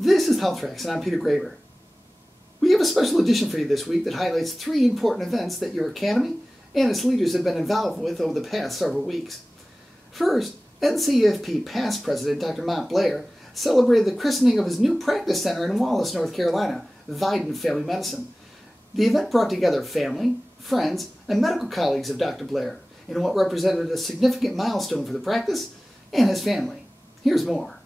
This is Health Tracks, and I'm Peter Graber. We have a special edition for you this week that highlights 3 important events that your Academy and its leaders have been involved with over the past several weeks. First, NCAFP past president Dr. Mont Blair celebrated the christening of his new practice center in Wallace, North Carolina, Valiant Family Medicine. The event brought together family, friends, and medical colleagues of Dr. Blair in what represented a significant milestone for the practice and his family. Here's more.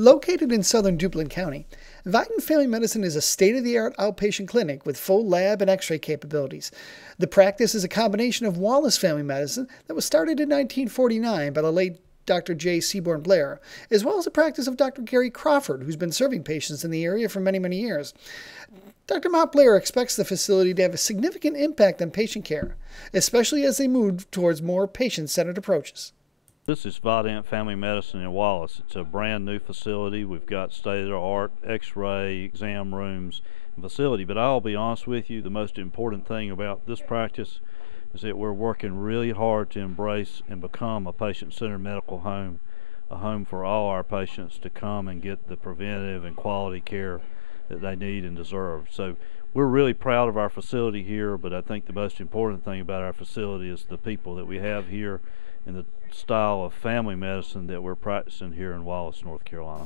Located in southern Duplin County, Valiant Family Medicine is a state-of-the-art outpatient clinic with full lab and x-ray capabilities. The practice is a combination of Wallace Family Medicine that was started in 1949 by the late Dr. J. Seaborn Blair, as well as the practice of Dr. Gary Crawford, who's been serving patients in the area for many, many years. Dr. Mont Blair expects the facility to have a significant impact on patient care, especially as they move towards more patient-centered approaches. This is Valiant Family Medicine in Wallace. It's a brand new facility. We've got state-of-the-art x-ray, exam rooms, and facility. But I'll be honest with you, the most important thing about this practice is that we're working really hard to embrace and become a patient-centered medical home, a home for all our patients to come and get the preventative and quality care that they need and deserve. So we're really proud of our facility here, but I think the most important thing about our facility is the people that we have here and the style of family medicine that we're practicing here in Wallace, North Carolina.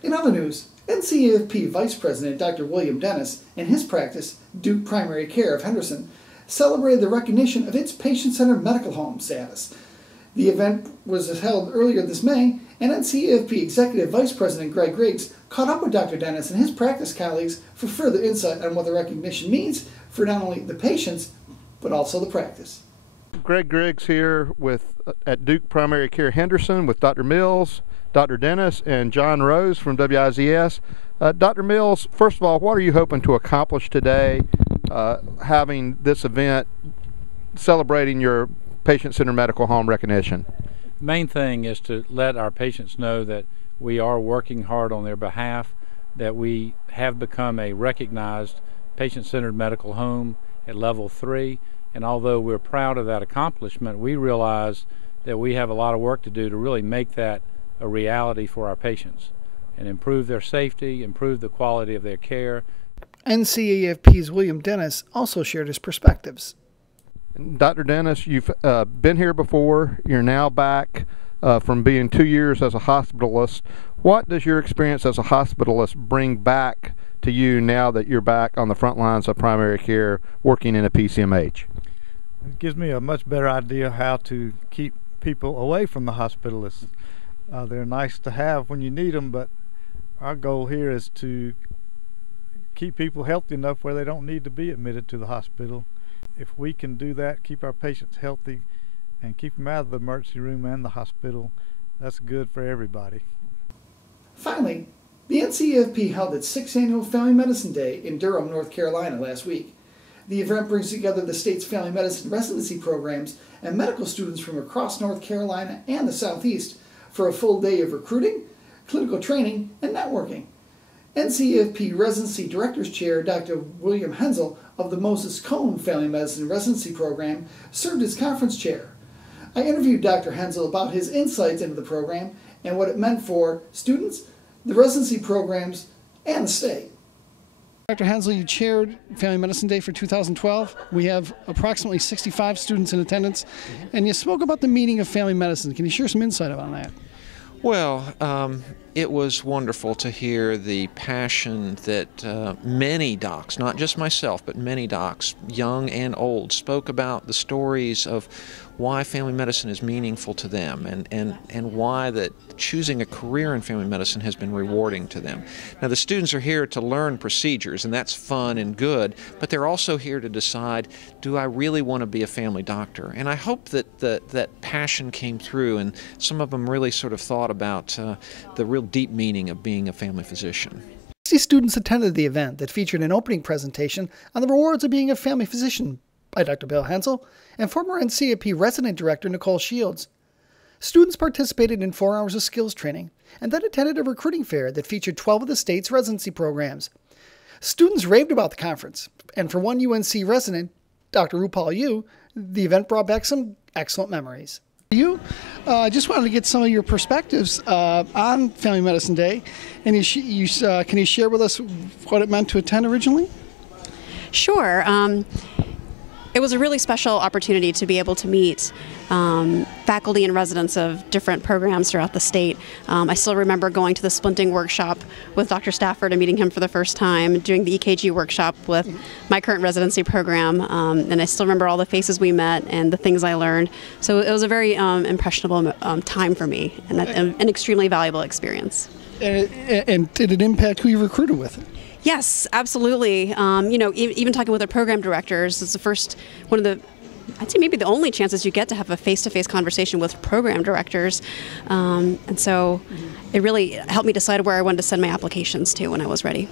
In other news, NCAFP Vice President Dr. William Dennis and his practice, Duke Primary Care of Henderson, celebrated the recognition of its patient-centered medical home status. The event was held earlier this May, and NCAFP Executive Vice President Greg Griggs caught up with Dr. Dennis and his practice colleagues for further insight on what the recognition means for not only the patients, but also the practice. Greg Griggs here at Duke Primary Care Henderson with Dr. Mills, Dr. Dennis, and John Rose from WIZS. Dr. Mills, first of all, what are you hoping to accomplish today having this event celebrating your patient-centered medical home recognition? The main thing is to let our patients know that we are working hard on their behalf, that we have become a recognized patient-centered medical home at level 3. And although we're proud of that accomplishment, we realize that we have a lot of work to do to really make that a reality for our patients and improve their safety, improve the quality of their care. NCAFP's William Dennis also shared his perspectives. Dr. Dennis, you've been here before. You're now back from being 2 years as a hospitalist. What does your experience as a hospitalist bring back to you now that you're back on the front lines of primary care working in a PCMH? It gives me a much better idea how to keep people away from the hospitalists. They're nice to have when you need them, but our goal here is to keep people healthy enough where they don't need to be admitted to the hospital. If we can do that, keep our patients healthy and keep them out of the emergency room and the hospital, that's good for everybody. Finally, the NCAFP held its 6th annual Family Medicine Day in Durham, North Carolina last week. The event brings together the state's family medicine residency programs and medical students from across North Carolina and the Southeast for a full day of recruiting, clinical training, and networking. NCAFP Residency Director's Chair Dr. William Hensel of the Moses Cone Family Medicine Residency Program served as conference chair. I interviewed Dr. Hensel about his insights into the program and what it meant for students, the residency programs, and the state. Dr. Hensel, you chaired Family Medicine Day for 2012. We have approximately 65 students in attendance, and you spoke about the meaning of family medicine. Can you share some insight on that? Well, it was wonderful to hear the passion that many docs, not just myself, but many docs, young and old, spoke about the stories of why family medicine is meaningful to them and why that choosing a career in family medicine has been rewarding to them. Now, the students are here to learn procedures, and that's fun and good, but they're also here to decide, do I really want to be a family doctor? And I hope that that passion came through, and some of them really sort of thought about the real deep meaning of being a family physician. 60 students attended the event that featured an opening presentation on the rewards of being a family physician by Dr. Bill Hensel and former NCAFP Resident Director Nicole Shields. Students participated in 4 hours of skills training and then attended a recruiting fair that featured 12 of the state's residency programs. Students raved about the conference, and for one UNC resident, Dr. Rupal Yu, the event brought back some excellent memories. You just wanted to get some of your perspectives on Family Medicine Day, and can you share with us what it meant to attend originally? Sure. It was a really special opportunity to be able to meet faculty and residents of different programs throughout the state. I still remember going to the splinting workshop with Dr. Stafford and meeting him for the first time, doing the EKG workshop with my current residency program, and I still remember all the faces we met and the things I learned. So it was a very impressionable time for me and an extremely valuable experience. And did it impact who you recruited with? Yes, absolutely. Even talking with the program directors, it's the first one of the, I'd say maybe the only chances you get to have a face-to-face conversation with program directors. And so it really helped me decide where I wanted to send my applications to when I was ready.